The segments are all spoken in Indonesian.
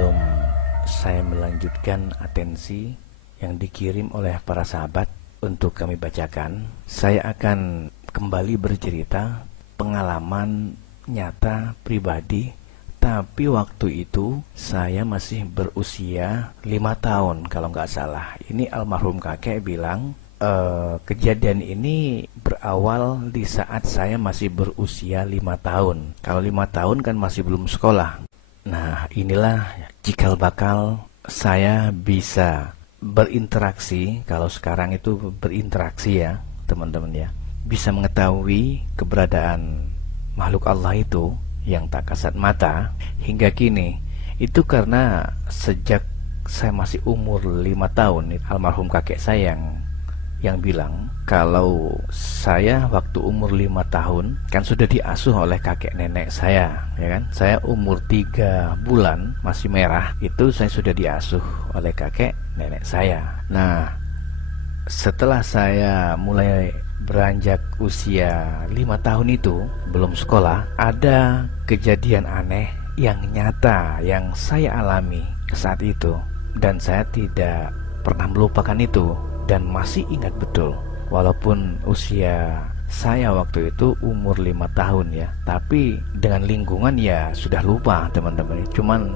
Sebelum saya melanjutkan atensi yang dikirim oleh para sahabat untuk kami bacakan, saya akan kembali bercerita pengalaman nyata pribadi, tapi waktu itu saya masih berusia 5 tahun kalau nggak salah. Ini almarhum kakek bilang kejadian ini berawal di saat saya masih berusia 5 tahun. Kalau 5 tahun kan masih belum sekolah. Nah, inilah cikal bakal saya bisa berinteraksi. Kalau sekarang itu berinteraksi ya teman-teman ya, bisa mengetahui keberadaan makhluk Allah itu yang tak kasat mata hingga kini. Itu karena sejak saya masih umur 5 tahun, almarhum kakek saya yang bilang kalau saya waktu umur 5 tahun kan sudah diasuh oleh kakek nenek saya, ya kan? Saya umur 3 bulan masih merah, itu saya sudah diasuh oleh kakek nenek saya. Nah, setelah saya mulai beranjak usia 5 tahun itu, belum sekolah, ada kejadian aneh yang nyata yang saya alami saat itu, dan saya tidak pernah melupakan itu dan masih ingat betul. Walaupun usia saya waktu itu umur 5 tahun ya, tapi dengan lingkungan ya sudah lupa teman-teman. Cuman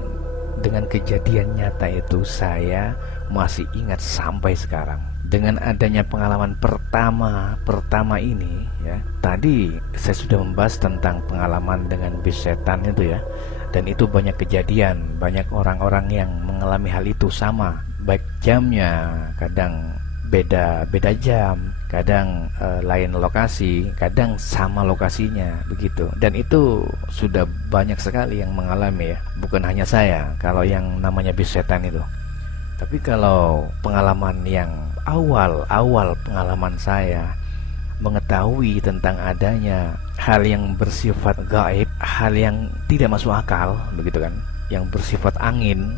dengan kejadian nyata itu saya masih ingat sampai sekarang. Dengan adanya pengalaman pertama ini ya, tadi saya sudah membahas tentang pengalaman dengan bis setan itu ya, dan itu banyak kejadian, banyak orang-orang yang mengalami hal itu sama, baik jamnya kadang beda jam, kadang lain lokasi, kadang sama lokasinya begitu. Dan itu sudah banyak sekali yang mengalami ya, bukan hanya saya kalau yang namanya bis setan itu. Tapi kalau pengalaman yang awal pengalaman saya mengetahui tentang adanya hal yang bersifat gaib, hal yang tidak masuk akal begitu kan, yang bersifat angin,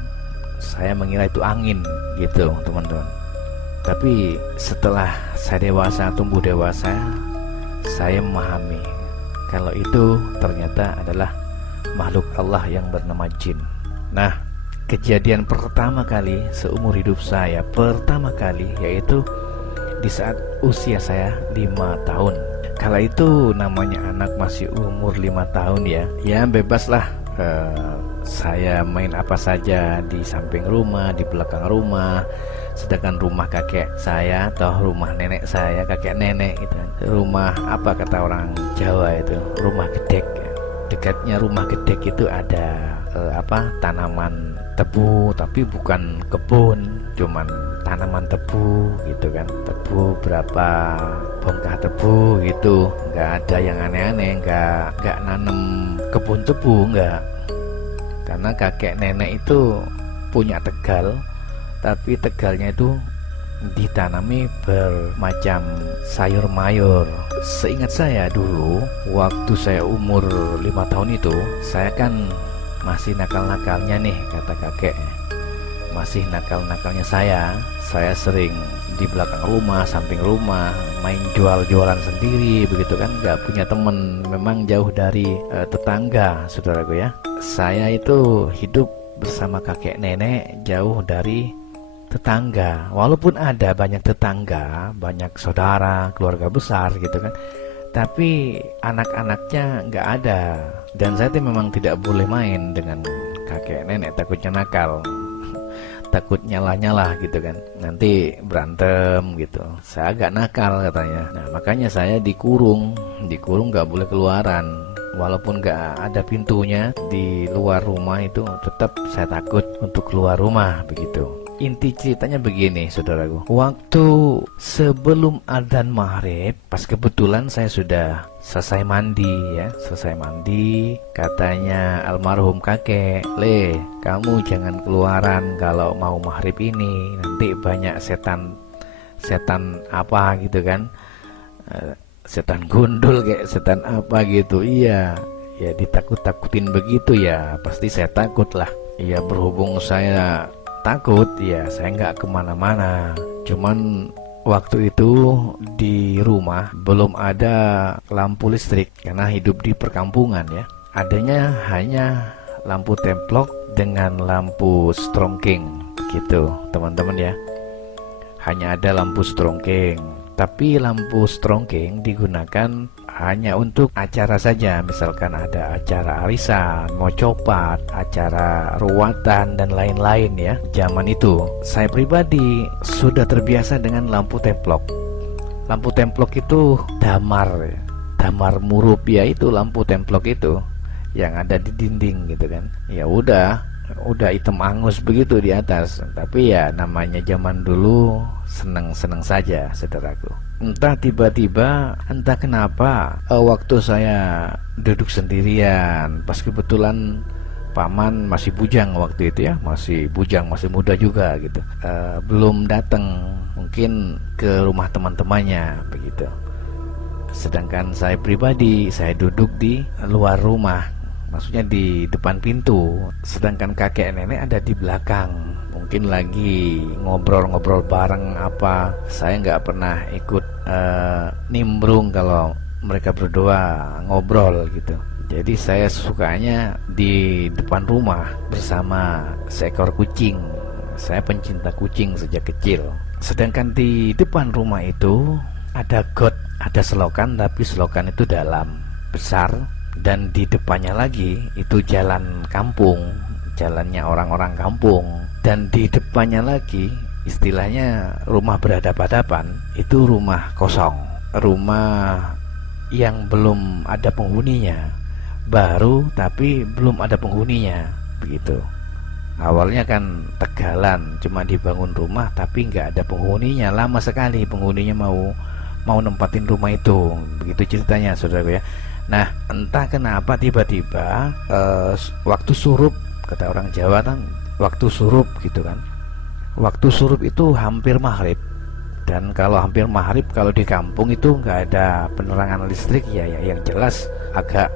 saya mengira itu angin gitu teman-teman. Tapi setelah saya dewasa, tumbuh dewasa, saya memahami kalau itu ternyata adalah makhluk Allah yang bernama jin. Nah, kejadian pertama kali seumur hidup saya, pertama kali, yaitu di saat usia saya 5 tahun. Kala itu namanya anak masih umur 5 tahun ya bebas lah. Saya main apa saja di samping rumah, di belakang rumah. Sedangkan rumah kakek saya atau rumah nenek saya, kakek nenek itu, rumah apa kata orang Jawa itu, rumah gedek. Dekatnya rumah gedek itu ada tanaman tebu, tapi bukan kebun, cuman tanaman tebu gitu kan. Tebu berapa bongkah tebu gitu, nggak ada yang aneh-aneh, nggak nanem kebun tebu, nggak. Karena kakek nenek itu punya tegal, tapi tegalnya itu ditanami bermacam sayur mayur. Seingat saya dulu waktu saya umur 5 tahun itu, saya kan masih nakal-nakalnya nih kata kakek, masih nakal-nakalnya saya sering di belakang rumah, samping rumah, main jual-jualan sendiri begitu kan, nggak punya temen, memang jauh dari tetangga saudaraku ya. Saya itu hidup bersama kakek nenek jauh dari tetangga, walaupun ada banyak tetangga, banyak saudara, keluarga besar gitu kan, tapi anak-anaknya nggak ada. Dan saya memang tidak boleh main dengan kakek nenek, takutnya nakal, takut nyala-nyala gitu kan, nanti berantem gitu. Saya agak nakal katanya. Nah, makanya saya dikurung nggak boleh keluaran. Walaupun nggak ada pintunya di luar rumah itu, tetap saya takut untuk keluar rumah begitu. Inti ceritanya begini saudaraku, waktu sebelum adzan maghrib, pas kebetulan saya sudah selesai mandi, katanya almarhum kakek, "Le, kamu jangan keluaran kalau mau maghrib ini, nanti banyak setan apa gitu kan, setan gundul kayak setan apa gitu." Iya, ya ditakut-takutin begitu ya, pasti saya takut lah. Iya, berhubung saya takut ya, saya nggak kemana-mana. Cuman waktu itu di rumah belum ada lampu listrik karena hidup di perkampungan ya. Adanya hanya lampu templok dengan lampu strongking gitu teman-teman ya. Hanya ada lampu strongking, tapi lampu strongking digunakan hanya untuk acara saja, misalkan ada acara arisan, mau copat, acara ruatan dan lain-lain ya. Zaman itu saya pribadi sudah terbiasa dengan lampu templok. Lampu templok itu damar ya. Damar murup ya, itu lampu templok itu yang ada di dinding gitu kan. Ya udah hitam angus begitu di atas. Tapi ya namanya zaman dulu, seneng-seneng saja saudaraku. Entah tiba-tiba, entah kenapa, waktu saya duduk sendirian, pas kebetulan paman masih bujang waktu itu ya, masih bujang, masih muda juga gitu, belum datang mungkin ke rumah teman-temannya begitu. Sedangkan saya pribadi, saya duduk di luar rumah, maksudnya di depan pintu, sedangkan kakek nenek ada di belakang. Mungkin lagi ngobrol-ngobrol bareng apa. Saya nggak pernah ikut nimbrung kalau mereka berdua ngobrol gitu. Jadi saya sukanya di depan rumah bersama seekor kucing. Saya pencinta kucing sejak kecil. Sedangkan di depan rumah itu ada got, ada selokan, tapi selokan itu dalam, besar. Dan di depannya lagi itu jalan kampung, jalannya orang-orang kampung. Dan di depannya lagi, istilahnya rumah berhadapan-hadapan, itu rumah kosong, rumah yang belum ada penghuninya, baru tapi belum ada penghuninya begitu. Awalnya kan tegalan, cuma dibangun rumah tapi nggak ada penghuninya, lama sekali penghuninya mau nempatin rumah itu, begitu ceritanya saudara ya. Nah, entah kenapa tiba-tiba waktu surup, kata orang Jawa kan, waktu surup gitu kan. Waktu surup itu hampir maghrib. Dan kalau hampir maghrib, kalau di kampung itu nggak ada penerangan listrik ya, yang jelas agak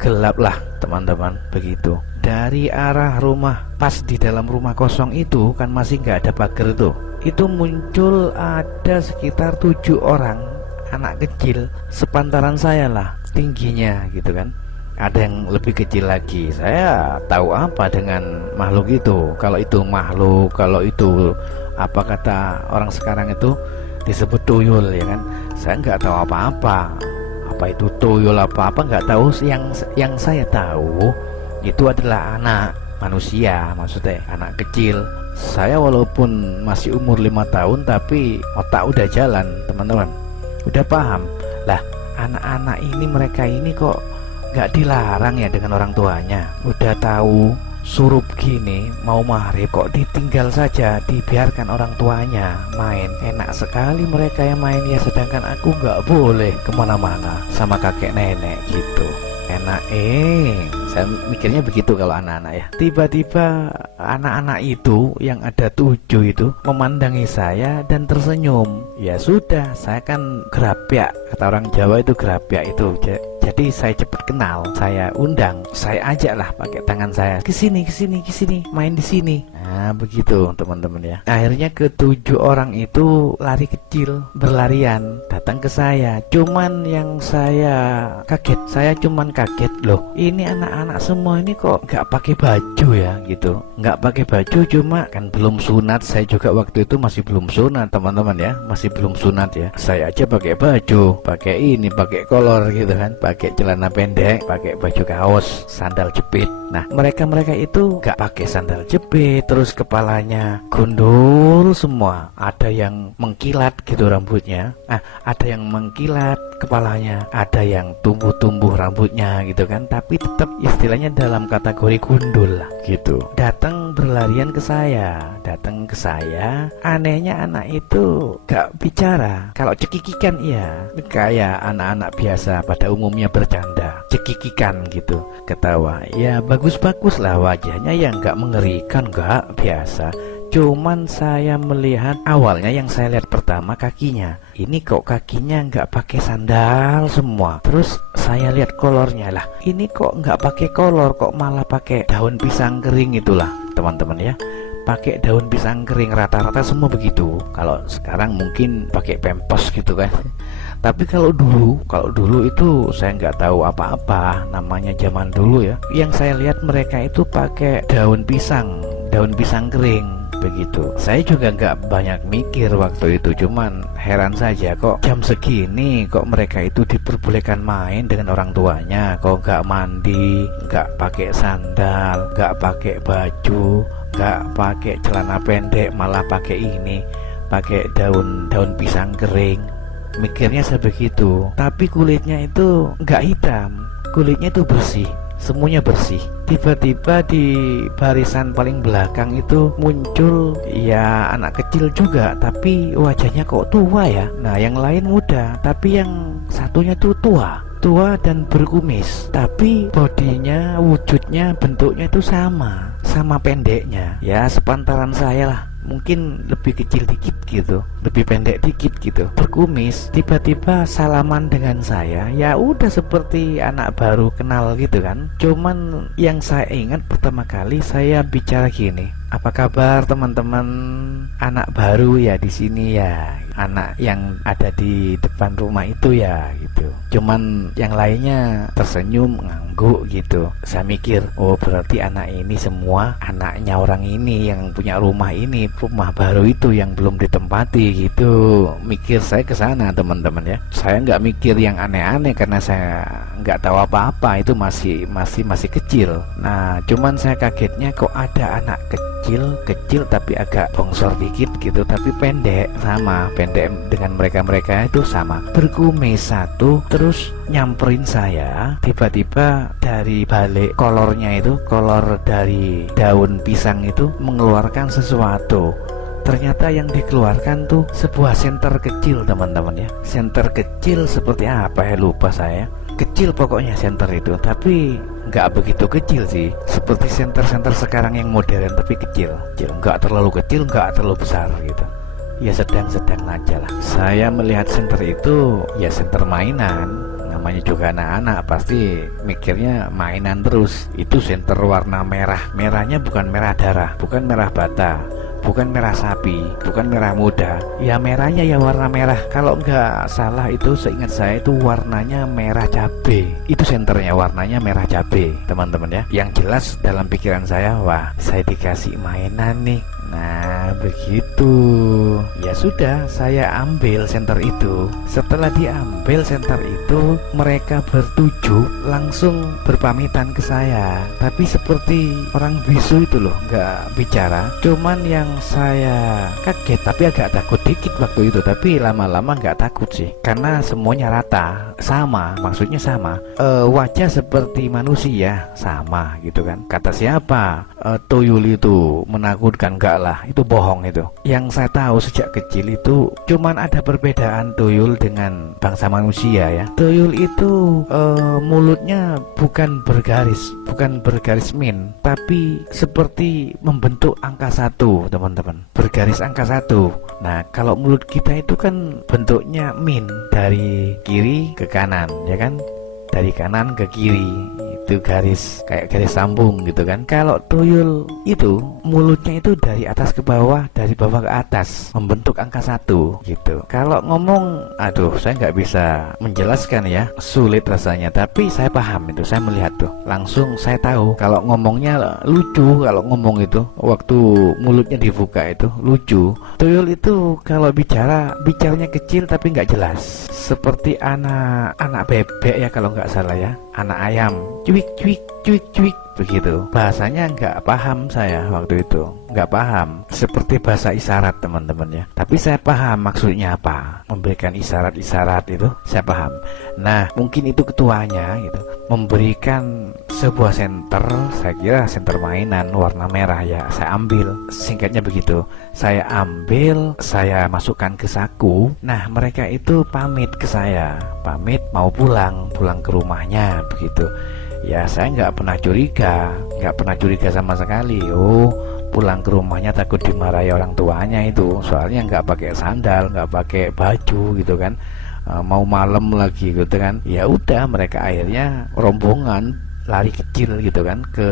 gelap lah teman-teman begitu. Dari arah rumah, pas di dalam rumah kosong itu kan masih nggak ada pagar tuh. Itu muncul ada sekitar 7 orang anak kecil, sepantaran saya lah tingginya gitu kan. Ada yang lebih kecil lagi. Saya tahu apa dengan makhluk itu. Kalau itu makhluk, kalau itu apa kata orang sekarang itu disebut tuyul ya kan. Saya nggak tahu apa-apa. Apa itu tuyul apa-apa nggak tahu. Yang saya tahu itu adalah anak manusia, maksudnya anak kecil. Saya walaupun masih umur 5 tahun tapi otak udah jalan teman-teman. Udah paham. Lah anak-anak ini, mereka ini kok gak dilarang ya dengan orang tuanya. Udah tahu surup gini mau maghrib kok ditinggal saja, dibiarkan orang tuanya main. Enak sekali mereka yang main ya, sedangkan aku gak boleh kemana-mana sama kakek nenek gitu. Enak saya mikirnya begitu kalau anak-anak ya. Tiba-tiba anak-anak itu yang ada 7 itu memandangi saya dan tersenyum. Ya sudah, saya kan gerabyak, kata orang Jawa itu gerabyak itu. Jadi saya cepat kenal, saya undang, saya ajaklah pakai tangan saya, kesini, main di sini. Nah begitu teman-teman ya. Akhirnya ke-7 orang itu lari kecil, berlarian, datang ke saya. Cuman yang saya kaget, saya cuman kaget loh, ini anak-anak semua ini kok nggak pakai baju ya gitu. Nggak pakai baju, cuma kan belum sunat. Saya juga waktu itu masih belum sunat teman-teman ya, masih belum sunat ya. Saya aja pakai baju, pakai ini, pakai kolor gitu kan, pakai celana pendek, pakai baju kaos, sandal jepit. Nah mereka itu nggak pakai sandal jepit, terus kepalanya gundul semua. Ada yang mengkilat gitu rambutnya, ada yang mengkilat kepalanya, ada yang tumbuh rambutnya gitu kan, tapi tetap istilahnya dalam kategori gundul lah gitu. Datang berlarian ke saya, anehnya anak itu gak bicara. Kalau cekikikan iya, kayak anak-anak biasa pada umumnya bercanda, cekikikan gitu, ketawa ya bagus-bagus lah wajahnya, yang gak mengerikan, gak biasa. Cuman saya melihat awalnya, yang saya lihat pertama kakinya, ini kok kakinya nggak pakai sandal semua. Terus saya lihat kolornya, lah ini kok nggak pakai kolor, kok malah pakai daun pisang kering itulah teman-teman ya, pakai daun pisang kering, rata-rata semua begitu. Kalau sekarang mungkin pakai pempos gitu kan. Tapi kalau dulu itu saya nggak tahu apa-apa, namanya zaman dulu ya. Yang saya lihat mereka itu pakai daun pisang kering begitu. Saya juga nggak banyak mikir waktu itu, cuman heran saja kok jam segini kok mereka itu diperbolehkan main dengan orang tuanya, kok nggak mandi, nggak pakai sandal, nggak pakai baju, nggak pakai celana pendek, malah pakai daun pisang kering. Mikirnya sebegitu. Tapi kulitnya itu nggak hitam, kulitnya itu bersih, semuanya bersih. Tiba-tiba di barisan paling belakang itu muncul ya anak kecil juga, tapi wajahnya kok tua ya. Nah yang lain muda, tapi yang satunya tuh tua dan berkumis, tapi bodinya, wujudnya, bentuknya itu sama pendeknya. Ya sepantaran saya lah, mungkin lebih kecil dikit gitu, lebih pendek dikit gitu, berkumis. Tiba-tiba salaman dengan saya, ya udah seperti anak baru kenal gitu kan. Cuman yang saya ingat pertama kali saya bicara gini, apa kabar teman-teman, anak baru ya di sini ya, anak yang ada di depan rumah itu ya gitu. Cuman yang lainnya tersenyum, ngangguk gitu. Saya mikir, oh berarti anak ini semua anaknya orang ini yang punya rumah ini, rumah baru itu yang belum ditempati gitu. Mikir saya ke sana teman-teman ya. Saya nggak mikir yang aneh-aneh karena saya nggak tahu apa-apa, itu masih kecil. Nah cuman saya kagetnya kok ada anak kecil tapi agak bongsor dikit gitu, tapi pendek dengan mereka itu sama, berkumis satu, terus nyamperin saya. Tiba-tiba dari balik kolornya itu, kolor dari daun pisang itu mengeluarkan sesuatu. Ternyata yang dikeluarkan tuh sebuah senter kecil teman-teman ya. Senter kecil seperti apa ya, lupa saya. Kecil pokoknya senter itu, tapi nggak begitu kecil sih, seperti senter-senter sekarang yang modern tapi kecil, nggak terlalu kecil, nggak terlalu besar gitu, ya sedang-sedang aja lah. Saya melihat senter itu ya senter mainan, namanya juga anak-anak pasti mikirnya mainan terus. Itu senter warna merah, merahnya bukan merah darah, bukan merah bata, bukan merah sapi, bukan merah muda, ya merahnya ya warna merah. Kalau nggak salah itu seingat saya itu warnanya merah cabe. Itu senternya warnanya merah cabe teman-teman ya. Yang jelas dalam pikiran saya, wah saya dikasih mainan nih. Nah begitu. Ya sudah, saya ambil senter itu. Setelah diambil senter itu, mereka bertujuh langsung berpamitan ke saya. Tapi seperti orang bisu itu loh, nggak bicara. Cuman yang saya kaget tapi agak takut dikit waktu itu. Tapi lama-lama nggak takut sih, karena semuanya rata, sama, maksudnya sama. Wajah seperti manusia, sama gitu kan. Kata siapa? Tuyul itu menakutkan, enggak lah, itu bohong itu. Yang saya tahu sejak kecil itu cuman ada perbedaan tuyul dengan bangsa manusia ya. Tuyul itu mulutnya bukan bergaris min, tapi seperti membentuk angka 1 teman-teman, bergaris angka 1. Nah kalau mulut kita itu kan bentuknya min, dari kiri ke kanan ya kan, dari kanan ke kiri, itu garis kayak garis sambung gitu kan. Kalau tuyul itu mulutnya itu dari atas ke bawah, dari bawah ke atas, membentuk angka 1 gitu. Kalau ngomong, aduh saya nggak bisa menjelaskan ya, sulit rasanya, tapi saya paham itu. Saya melihat tuh langsung, saya tahu kalau ngomongnya lucu. Kalau ngomong itu waktu mulutnya dibuka itu lucu. Tuyul itu kalau bicaranya kecil tapi nggak jelas, seperti anak bebek ya kalau nggak salah ya, anak ayam, cuik cuik cuik cuik begitu. Bahasanya nggak paham saya waktu itu, nggak paham, seperti bahasa isyarat teman-teman ya. Tapi saya paham maksudnya apa, memberikan isyarat-isyarat itu saya paham. Nah mungkin itu ketuanya gitu, memberikan sebuah senter, saya kira senter mainan warna merah ya. Saya ambil, singkatnya begitu. Saya ambil, saya masukkan ke saku. Nah mereka itu pamit ke saya, pamit mau pulang ke rumahnya begitu. Ya saya nggak pernah curiga sama sekali. Oh pulang ke rumahnya takut dimarahi orang tuanya itu, soalnya nggak pakai sandal, nggak pakai baju gitu kan. Mau malam lagi gitu kan. Ya udah, mereka akhirnya rombongan lari kecil gitu kan ke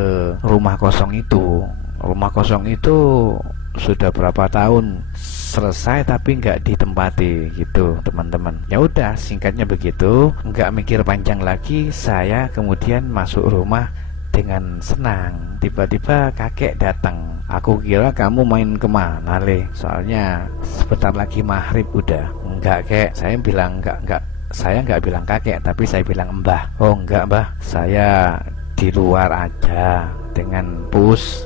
rumah kosong itu, Rumah kosong itu sudah berapa tahun selesai tapi nggak ditempati gitu teman-teman. Ya udah, singkatnya begitu, nggak mikir panjang lagi, saya kemudian masuk rumah dengan senang. Tiba-tiba kakek datang. Aku kira kamu main kemana, Le? Soalnya sebentar lagi maghrib udah. Enggak, kek. Saya bilang enggak. Saya nggak bilang kakek, tapi saya bilang mbah. Oh enggak, mbah. Saya di luar aja dengan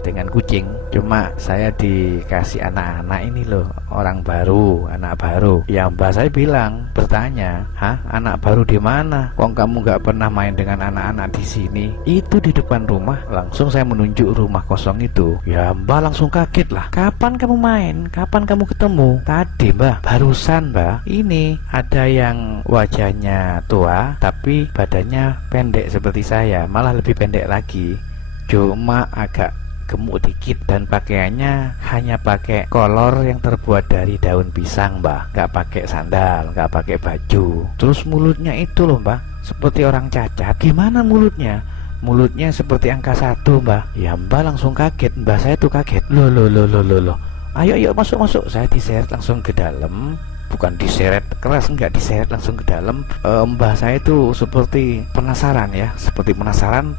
dengan kucing. Cuma saya dikasih anak-anak ini loh, orang baru, anak baru. Ya mbak saya bilang, bertanya, hah, anak baru di mana? Kok kamu nggak pernah main dengan anak-anak di sini? Itu di depan rumah. Langsung saya menunjuk rumah kosong itu. Ya mbak langsung kaget lah. Kapan kamu main? Kapan kamu ketemu? Tadi mbak, barusan mbak. Ini ada yang wajahnya tua tapi badannya pendek seperti saya, malah lebih pendek lagi. Cuma agak gemuk dikit dan pakaiannya hanya pakai kolor yang terbuat dari daun pisang, mbak. Nggak pakai sandal, nggak pakai baju. Terus mulutnya itu loh, mbak, seperti orang cacat. Gimana mulutnya? Mulutnya seperti angka 1, mbak. Ya mbak langsung kaget, mbak saya tuh kaget. Loh. Ayo masuk. Saya diseret langsung ke dalam. Bukan diseret keras, enggak, diseret langsung ke dalam. Mbah saya itu seperti penasaran ya,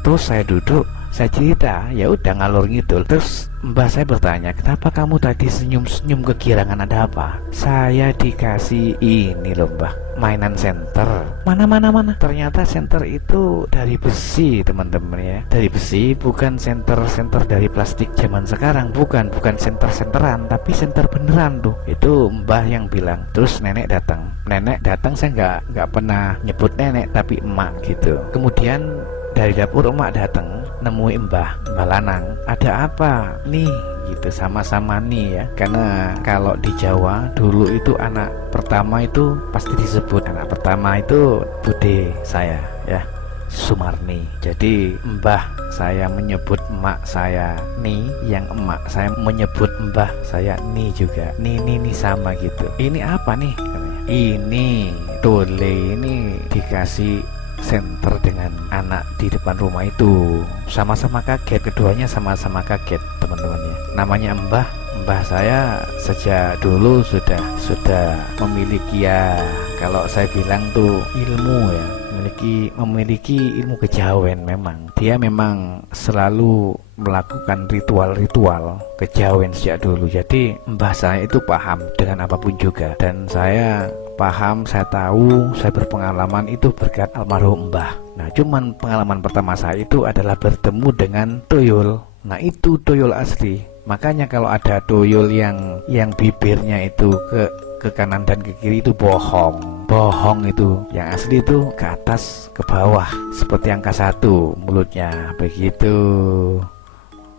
terus saya duduk, saya cerita, ya udah ngalor ngidul. Terus mbah saya bertanya, kenapa kamu tadi senyum-senyum kegirangan, ada apa? Saya dikasih ini loh mbah, mainan senter. Mana. Ternyata senter itu dari besi teman-teman ya, dari besi, bukan senter dari plastik zaman sekarang, bukan senter-senteran, tapi senter beneran tuh. Itu mbah yang bilang. Terus nenek datang, saya nggak pernah nyebut nenek tapi emak gitu. Kemudian dari dapur emak datang, nemuin mbah Lanang. Ada apa nih gitu, sama-sama nih ya, karena kalau di Jawa dulu itu anak pertama itu pasti disebut, anak pertama itu bude saya ya, Sumarni. Jadi mbah saya menyebut emak saya nih, yang emak saya menyebut mbah saya nih juga, nih sama gitu. Ini apa nih? Ini Dole, ini dikasih senter dengan anak di depan rumah itu. Sama-sama kaget, keduanya sama-sama kaget teman-teman ya. Namanya mbah saya sejak dulu sudah memiliki, ya kalau saya bilang tuh ilmu ya, memiliki ilmu kejawen. Memang dia memang selalu melakukan ritual kejawen sejak dulu. Jadi mbah saya itu paham dengan apapun juga, dan saya paham, saya tahu, saya berpengalaman itu berkat almarhum mbah. Nah, cuman pengalaman pertama saya itu adalah bertemu dengan tuyul. Nah, itu tuyul asli. Makanya kalau ada tuyul yang bibirnya itu ke kanan dan ke kiri itu bohong itu. Yang asli itu ke atas ke bawah seperti angka 1 mulutnya begitu.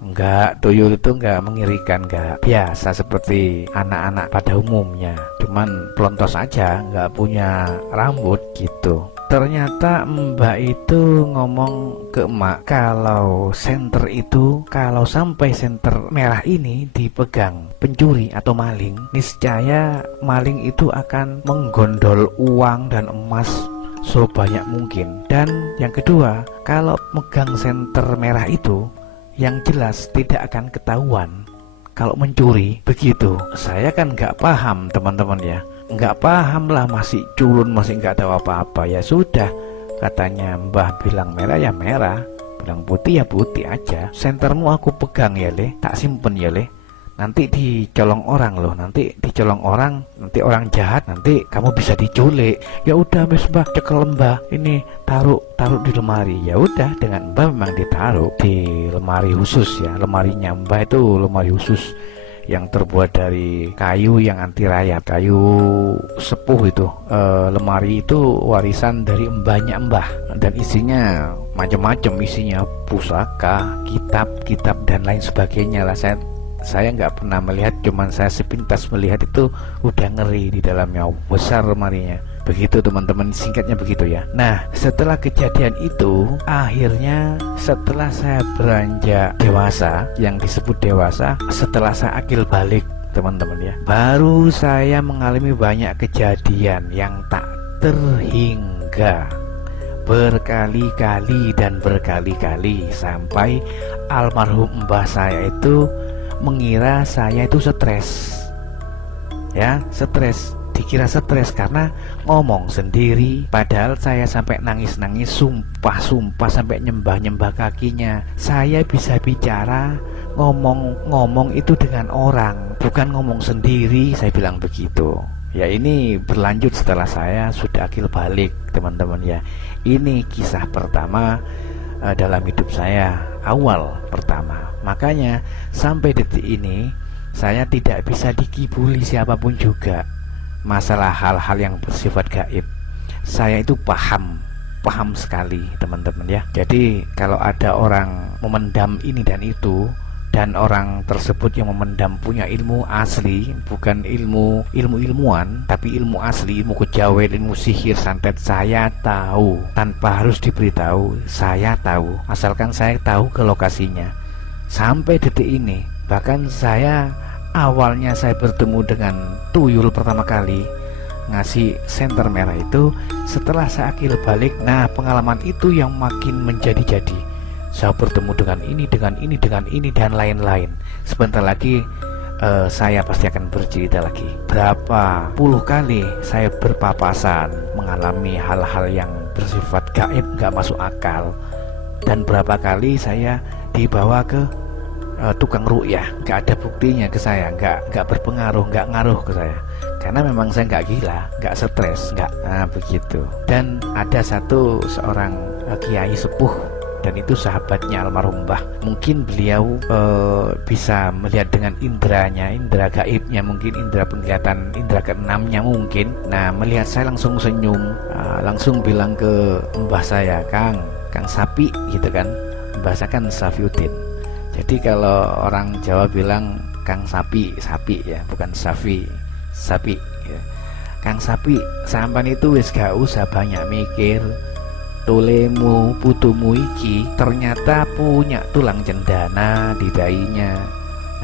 Enggak, tuyul itu enggak mengirikan, enggak, biasa seperti anak-anak pada umumnya, cuman pelontos aja, enggak punya rambut gitu. Ternyata mbak itu ngomong ke emak, kalau senter itu, kalau sampai senter merah ini dipegang pencuri atau maling, niscaya maling itu akan menggondol uang dan emas sebanyak mungkin. Dan yang kedua, kalau megang senter merah itu, yang jelas tidak akan ketahuan kalau mencuri. Begitu. Saya kan nggak paham teman-teman ya, nggak paham lah, masih culun, masih nggak tahu apa-apa. Ya sudah, katanya mbah bilang merah ya merah, bilang putih ya putih aja. Sentermu aku pegang ya Le, tak simpen ya Le, nanti dicolong orang loh, nanti orang jahat, nanti kamu bisa diculik. Ya udah mbah, cekel mbah, ini taruh di lemari. Ya udah, dengan mbah memang ditaruh di lemari khusus ya. Lemarinya mbah itu lemari khusus yang terbuat dari kayu yang anti rayap, kayu sepuh itu. Lemari itu warisan dari mbahnya mbah, dan isinya macam-macam, isinya pusaka, kitab dan lain sebagainya lah. Saya nggak pernah melihat, cuman saya sepintas melihat itu udah ngeri di dalamnya, besar lemarinya. Begitu teman-teman, singkatnya begitu ya. Nah, setelah kejadian itu, akhirnya setelah saya beranjak dewasa, yang disebut dewasa, setelah saya akil balik teman-teman ya, baru saya mengalami banyak kejadian yang tak terhingga, berkali-kali sampai almarhum mbah saya itu mengira saya itu stres. Ya, stres. Dikira stres karena ngomong sendiri, padahal saya sampai nangis-nangis, sumpah sampai nyembah-nyembah kakinya. Saya bisa bicara, ngomong itu dengan orang, bukan ngomong sendiri, saya bilang begitu. Ya, ini berlanjut setelah saya sudah akil balik, teman-teman ya. Ini kisah pertama dalam hidup saya, awal pertama. Makanya sampai detik ini saya tidak bisa dikibuli siapapun juga masalah hal-hal yang bersifat gaib. Saya itu paham sekali, teman-teman ya. Jadi kalau ada orang memendam ini dan itu, dan orang tersebut yang memendam punya ilmu asli, bukan ilmuwan, tapi ilmu asli, ilmu kejawen, ilmu sihir, santet, saya tahu tanpa harus diberitahu. Saya tahu, asalkan saya tahu ke lokasinya. Sampai detik ini, bahkan awalnya saya bertemu dengan tuyul pertama kali ngasih senter merah itu, setelah saya akil balik, nah pengalaman itu yang makin menjadi-jadi. Saya bertemu dengan ini dan lain-lain. Sebentar lagi saya pasti akan bercerita lagi berapa puluh kali saya berpapasan mengalami hal-hal yang bersifat gaib, gak masuk akal, dan berapa kali saya dibawa ke tukang ruqyah, gak ada buktinya ke saya, gak berpengaruh, gak ngaruh ke saya, karena memang saya gak gila, gak stres, begitu. Dan ada seorang kiai sepuh, dan itu sahabatnya almarhum Mbah. Mungkin beliau bisa melihat dengan indranya, indra gaibnya, mungkin indra penglihatan, indra keenamnya mungkin. Nah, melihat saya langsung senyum, langsung bilang ke Mbah saya, Kang Sapi gitu kan. Mbah saya kan Safiuddin. Jadi kalau orang Jawa bilang Kang Sapi ya, bukan Safi, ya. Kang Sapi, sampan itu wis gak usah banyak mikir. Tulemu putumu iki ternyata punya tulang cendana di dahinya.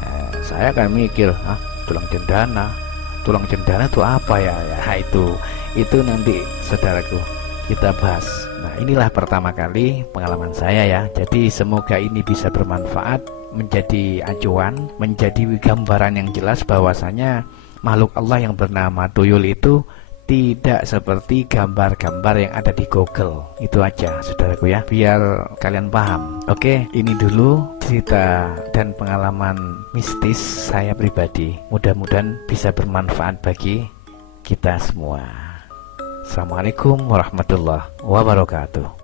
Nah, saya kan mikir, tulang cendana itu apa ya? Ya itu nanti saudaraku kita bahas. Nah, inilah pertama kali pengalaman saya ya. Jadi semoga ini bisa bermanfaat, menjadi acuan, menjadi gambaran yang jelas bahwasanya makhluk Allah yang bernama tuyul itu tidak seperti gambar-gambar yang ada di Google. Itu aja saudaraku ya, biar kalian paham. Oke, ini dulu cerita dan pengalaman mistis saya pribadi. Mudah-mudahan bisa bermanfaat bagi kita semua. Assalamualaikum warahmatullahi wabarakatuh.